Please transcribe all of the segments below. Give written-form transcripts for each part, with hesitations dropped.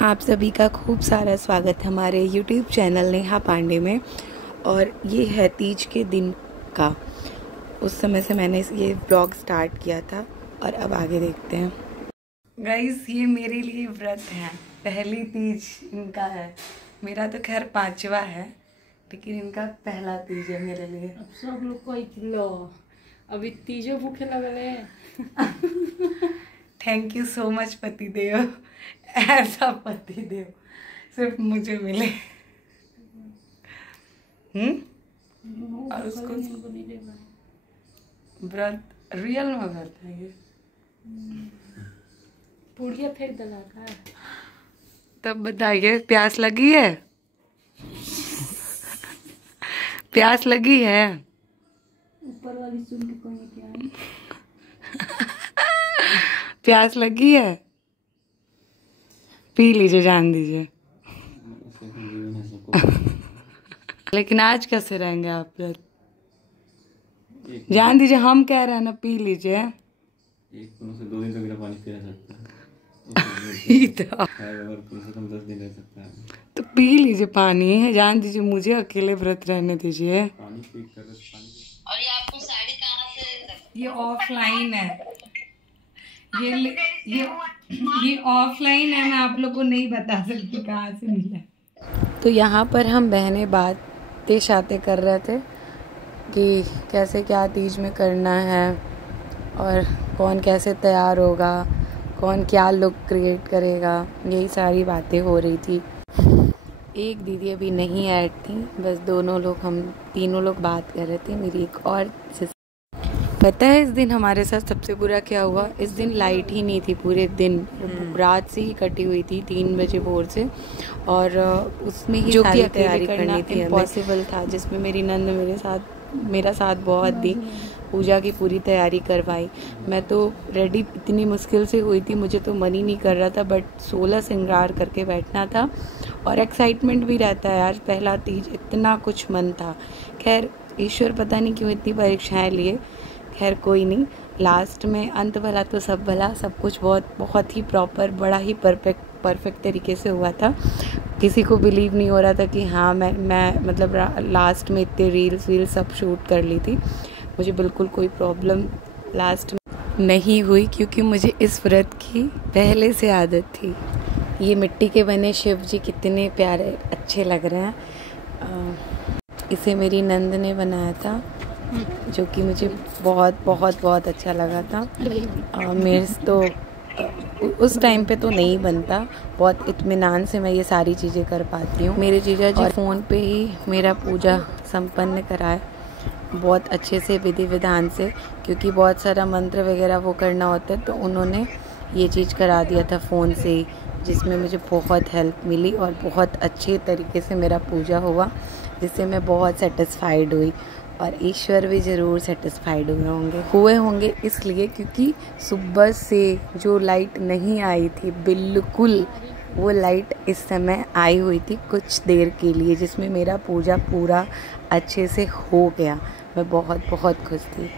आप सभी का खूब सारा स्वागत हमारे YouTube चैनल नेहा पांडे में। और ये है तीज के दिन का, उस समय से मैंने ये ब्लॉग स्टार्ट किया था और अब आगे देखते हैं। गाइस, ये मेरे लिए व्रत है, पहली तीज इनका है। मेरा तो खैर 5वां है, लेकिन इनका पहला तीज है मेरे लिए। अब सब लोग को लो अभी तीजो भूखे लगले। थैंक यू सो मच पतिदेव, ऐसा पतिदेव सिर्फ मुझे मिले। और उसको व्रत रियल में व्रत है ये। पुड़िया फेंक दला का। तब बताइए, प्यास लगी है? प्यास लगी है? ऊपर वाली सुन के कोई क्या प्यास लगी है? पी लीजिए, जान दीजिए। लेकिन आज कैसे रहेंगे आप लोग? जान दीजिए, हम कह रहे हैं ना, पी लीजिए। एक से 2 दिन तक बिना पानी पी रह सकता है। कम से कम 10 दिन रह सकता है। तो पी लीजिए पानी, जान दीजिए, मुझे अकेले व्रत रहने दीजिए। पानी पी कर पानी। और ये आपको साड़ी कहाँ से? ये ऑफलाइन है, ये ऑफलाइन है, मैं आप लोग को नहीं बता सकती कहाँ से मिला। तो यहाँ पर हम बहनें बातें शातें कर रहे थे कि कैसे क्या तीज में करना है और कौन कैसे तैयार होगा, कौन क्या लुक क्रिएट करेगा, यही सारी बातें हो रही थी। एक दीदी अभी नहीं ऐड थी, बस हम तीनों लोग बात कर रहे थे। मेरी एक और पता है इस दिन हमारे साथ सबसे बुरा क्या हुआ? इस दिन लाइट ही नहीं थी पूरे दिन, रात से ही कटी हुई थी 3 बजे भोर से। और उसमें ही सारी तैयारी करनी थी, इम्पॉसिबल था, जिसमें मेरी नंद मेरा साथ बहुत दी, पूजा की पूरी तैयारी करवाई। मैं तो रेडी इतनी मुश्किल से हुई थी, मुझे तो मन ही नहीं कर रहा था, बट 16 श्रृंगार करके बैठना था। और एक्साइटमेंट भी रहता है यार, पहला तीज, इतना कुछ मन था। खैर ईश्वर पता नहीं क्यों इतनी परीक्षाएं लिए, खैर कोई नहीं, लास्ट में अंत भला तो सब भला, सब कुछ बहुत ही प्रॉपर, बड़ा ही परफेक्ट तरीके से हुआ था। किसी को बिलीव नहीं हो रहा था कि हाँ मैं मतलब लास्ट में इतने रील्स सब शूट कर ली थी। मुझे बिल्कुल कोई प्रॉब्लम लास्ट में नहीं हुई, क्योंकि मुझे इस व्रत की पहले से आदत थी। ये मिट्टी के बने शिव जी कितने प्यारे अच्छे लग रहे हैं। इसे मेरी नंद ने बनाया था, जो कि मुझे बहुत अच्छा लगा था। मेरे तो उस टाइम पे तो नहीं बनता, बहुत इत्मीनान से मैं ये सारी चीज़ें कर पाती हूँ। मेरे जीजा जी फ़ोन पे ही मेरा पूजा संपन्न कराए, बहुत अच्छे से विधि विधान से, क्योंकि बहुत सारा मंत्र वगैरह वो करना होता है, तो उन्होंने ये चीज़ करा दिया था फ़ोन से ही, जिसमें मुझे बहुत हेल्प मिली और बहुत अच्छे तरीके से मेरा पूजा हुआ, जिससे मैं बहुत सेटिस्फाइड हुई। और ईश्वर भी ज़रूर सेटिस्फाइड हुए होंगे इसलिए क्योंकि सुबह से जो लाइट नहीं आई थी बिल्कुल, वो लाइट इस समय आई हुई थी कुछ देर के लिए, जिसमें मेरा पूजा पूरा अच्छे से हो गया। मैं बहुत खुश थी।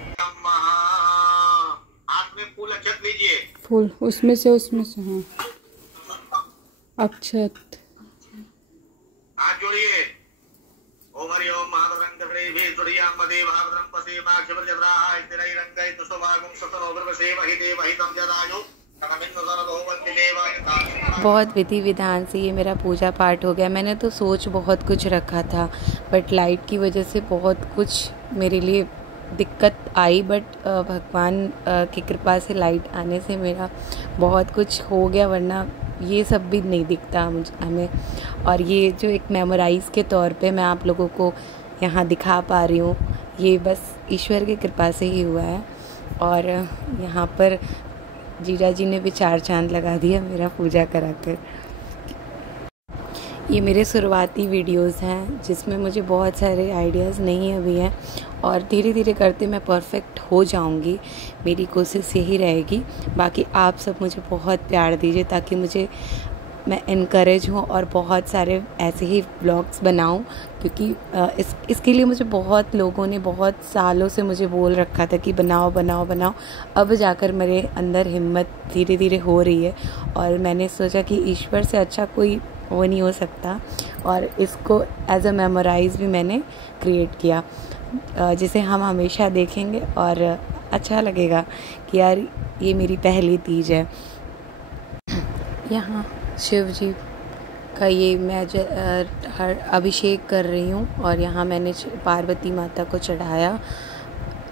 फूल उसमें से हाँ, अक्षत हाथ जोड़िए। ओम हरि ओम महाभद्रंकरे भेजुड़ियामदे भावद्रं पसे माक्षवज्राः स्थिरै रंगै तुष्टभागं सतनोग्रवसे महिदेवहितं जदायु बहुत विधि विधान से ये मेरा पूजा पाठ हो गया। मैंने तो सोच बहुत कुछ रखा था, बट लाइट की वजह से बहुत कुछ मेरे लिए दिक्कत आई, बट भगवान की कृपा से लाइट आने से मेरा बहुत कुछ हो गया, वरना ये सब भी नहीं दिखता हमें। और ये जो एक मेमोराइज़ के तौर पे मैं आप लोगों को यहाँ दिखा पा रही हूँ, ये बस ईश्वर की कृपा से ही हुआ है। और यहाँ पर जीजा जी ने भी 4 चांद लगा दिया मेरा पूजा कराकर। ये मेरे शुरुआती वीडियोस हैं, जिसमें मुझे बहुत सारे आइडियाज़ नहीं अभी हैं, और धीरे धीरे करते मैं परफेक्ट हो जाऊंगी, मेरी कोशिश यही रहेगी। बाकी आप सब मुझे बहुत प्यार दीजिए, ताकि मुझे मैं इनकरेज हूँ और बहुत सारे ऐसे ही व्लॉग्स बनाऊँ, क्योंकि इसके लिए मुझे बहुत लोगों ने बहुत सालों से मुझे बोल रखा था कि बनाओ बनाओ बनाओ। अब जाकर मेरे अंदर हिम्मत धीरे धीरे हो रही है और मैंने सोचा कि ईश्वर से अच्छा कोई वो नहीं हो सकता, और इसको एज अ मेमोराइज़ भी मैंने क्रिएट किया, जिसे हम हमेशा देखेंगे और अच्छा लगेगा कि यार ये मेरी पहली तीज है। यहाँ शिव जी का ये मैं हर अभिषेक कर रही हूँ और यहाँ मैंने पार्वती माता को चढ़ाया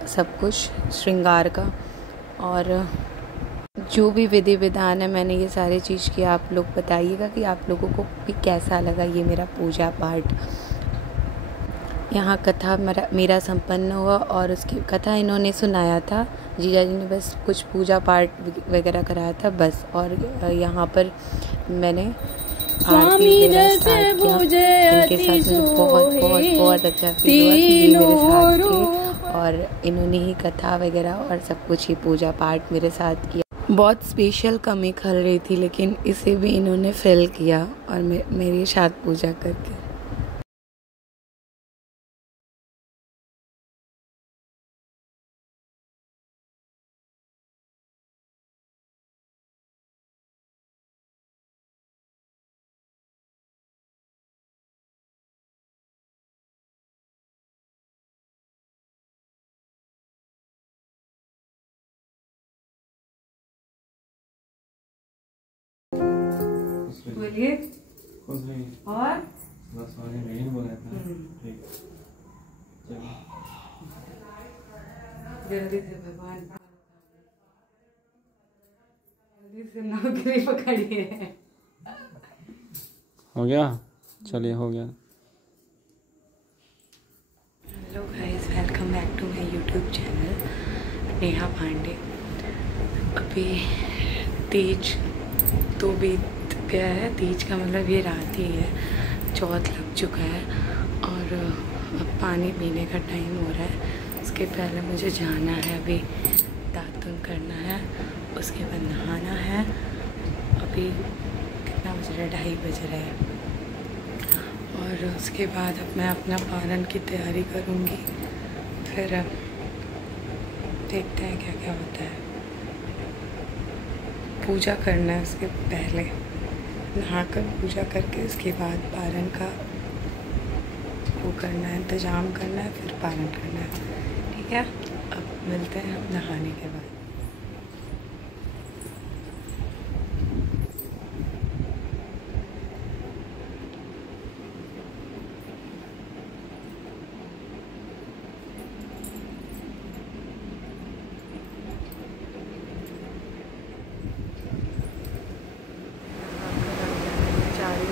सब कुछ श्रृंगार का, और जो भी विधि विधान है मैंने ये सारी चीज़ की। आप लोग बताइएगा कि आप लोगों को भी कैसा लगा ये मेरा पूजा पाठ। यहाँ कथा मेरा संपन्न हुआ और उसकी कथा इन्होंने सुनाया था, जीजा जी ने बस कुछ पूजा पाठ वगैरह कराया था बस। और यहाँ पर मैंने आरती वगैरह स्टार्ट किया। इनके साथ मुझे बहुत बहुत बहुत अच्छा फील हुआ कि ये मेरे साथ थे और इन्होंने ही कथा वगैरह और सब कुछ ही पूजा पाठ मेरे साथ किया। बहुत स्पेशल कमी खल रही थी, लेकिन इसे भी इन्होंने फिल किया और मेरे साथ पूजा करके। बोलिए और बस आगे नहीं बोला था। ठीक, चलो जल्दी से भगवान, जल्दी से नौकरी पकड़िए। हो गया, चलिए हो गया। Hello guys, welcome back to my YouTube channel Neha Pandey. अभी तीज तो बीत गया है, तीज का मतलब ये रात ही है, चौथ लग चुका है और अब पानी पीने का टाइम हो रहा है। उसके पहले मुझे जाना है, अभी दातुन करना है, उसके बाद नहाना है। अभी कितना बज रहा है, 2:30 बज रहा है और उसके बाद अब मैं अपना पारण की तैयारी करूँगी। फिर देखते हैं क्या क्या होता है। पूजा करना है, उसके पहले नहाकर पूजा करके उसके बाद पारण का वो करना है, इंतज़ाम करना है, फिर पारण करना है। ठीक है, अब मिलते हैं अब नहाने के बाद।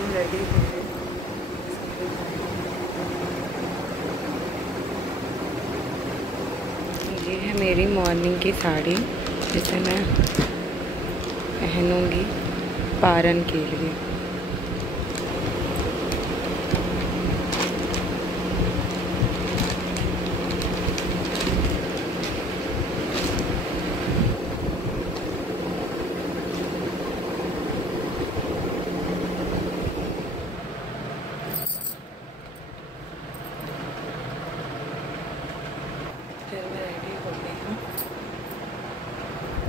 रेडी हो गए। ये है मेरी मॉर्निंग की साड़ी, जिसे मैं पहनूंगी पारण के लिए।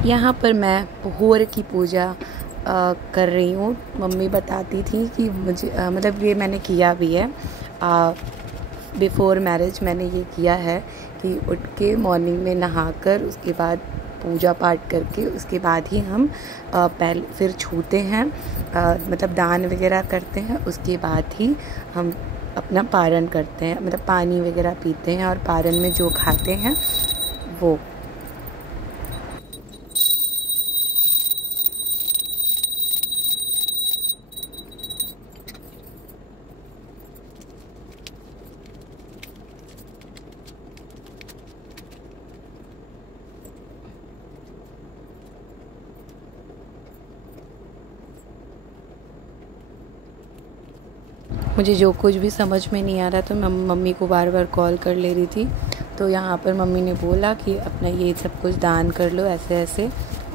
यहाँ पर मैं पोहर की पूजा कर रही हूँ। मम्मी बताती थी कि मुझे मतलब ये मैंने किया भी है, बिफ़ोर मैरिज मैंने ये किया है कि उठ के मॉर्निंग में नहाकर उसके बाद पूजा पाठ करके उसके बाद ही हम पहले फिर छूते हैं, मतलब दान वगैरह करते हैं, उसके बाद ही हम अपना पारण करते हैं, मतलब पानी वगैरह पीते हैं और पारण में जो खाते हैं वो। मुझे जो कुछ भी समझ में नहीं आ रहा तो मैं मम्मी को बार बार कॉल कर ले रही थी। तो यहाँ पर मम्मी ने बोला कि अपना ये सब कुछ दान कर लो ऐसे ऐसे,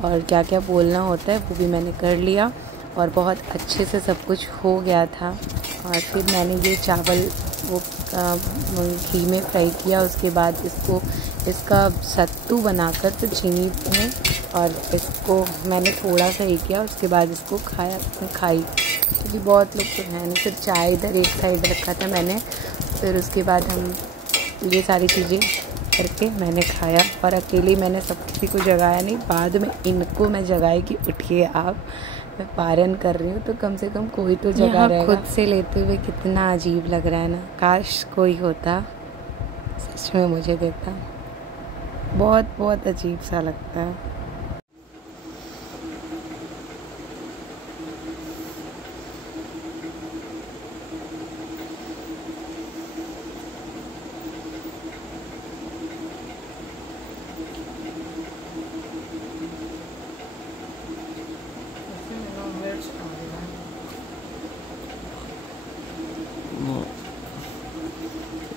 और क्या क्या बोलना होता है वो भी मैंने कर लिया। और बहुत अच्छे से सब कुछ हो गया था। और फिर मैंने ये चावल वो घी में फ्राई किया, उसके बाद इसका सत्तू बनाकर तो चीनी में, और इसको मैंने थोड़ा सा ही किया, उसके बाद इसको खाई क्योंकि बहुत लोग तो हैं नहीं। फिर चाय इधर एक साइड रखा था मैंने, फिर उसके बाद हम ये सारी चीज़ें करके मैंने खाया। और अकेले मैंने सब किसी को जगाया नहीं, बाद में इनको मैं जगाई कि उठिए आप, मैं पारण कर रही हूँ तो कम से कम कोई तो जगा रहेगा। खुद से लेते हुए कितना अजीब लग रहा है ना, काश कोई होता सच में मुझे देता, बहुत बहुत अजीब सा लगता है।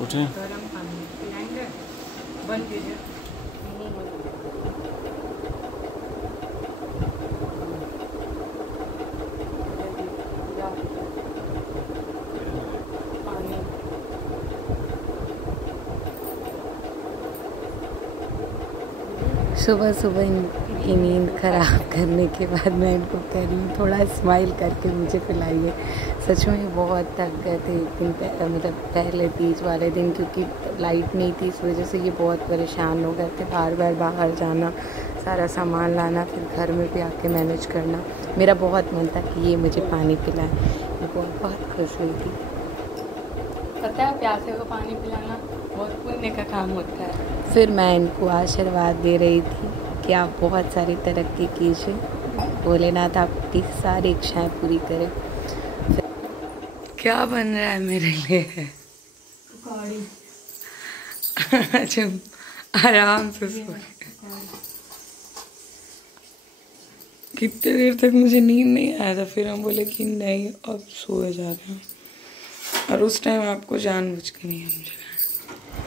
उठे गरम पानी पिलाएंगे, बंद कीजिए। सुबह सुबह इनकी नींद ख़राब करने के बाद मैं इनको कह रही हूँ थोड़ा स्माइल करके मुझे पिलाइए। सच में बहुत थक गए थे एक दिन मतलब पहले तीज वाले दिन, क्योंकि लाइट नहीं थी, इस वजह से ये बहुत परेशान हो गए थे। बार बार बाहर जाना, सारा सामान लाना, फिर घर में भी आके मैनेज करना। मेरा बहुत मन था कि ये मुझे पानी पिलाए, मैं बहुत खुश हुई थी। पता है प्यासे को पानी पिलाना बहुत पुण्य का काम होता है। फिर मैं इनको आशीर्वाद दे रही थी कि आप बहुत सारी तरक्की कीजिए, भोलेनाथ आपकी सारी इच्छाएं पूरी करें। क्या बन रहा है मेरे लिए? अच्छा आराम से सो। कितने देर तक मुझे नींद नहीं आया था, फिर हम बोले कि नहीं अब सोए जा रहे हैं, और उस टाइम आपको जानबूझ के नहीं समझा।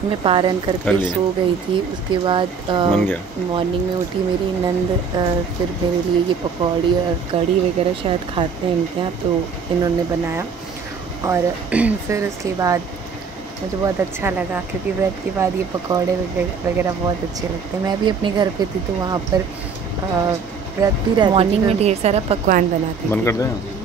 मैं पारण करके सो गई थी। उसके बाद मॉर्निंग में उठी मेरी नंद, फिर मेरे लिए ये पकौड़ी और कढ़ी वगैरह शायद खाते हैं इनके यहाँ, तो इन्होंने बनाया। और फिर उसके बाद मुझे बहुत अच्छा लगा, क्योंकि व्रत के बाद ये पकौड़े वगैरह बहुत अच्छे लगते हैं। मैं भी अपने घर पे थी तो वहाँ पर व्रत भी रहती थी, मॉर्निंग में ढेर सारा पकवान बनाती थी।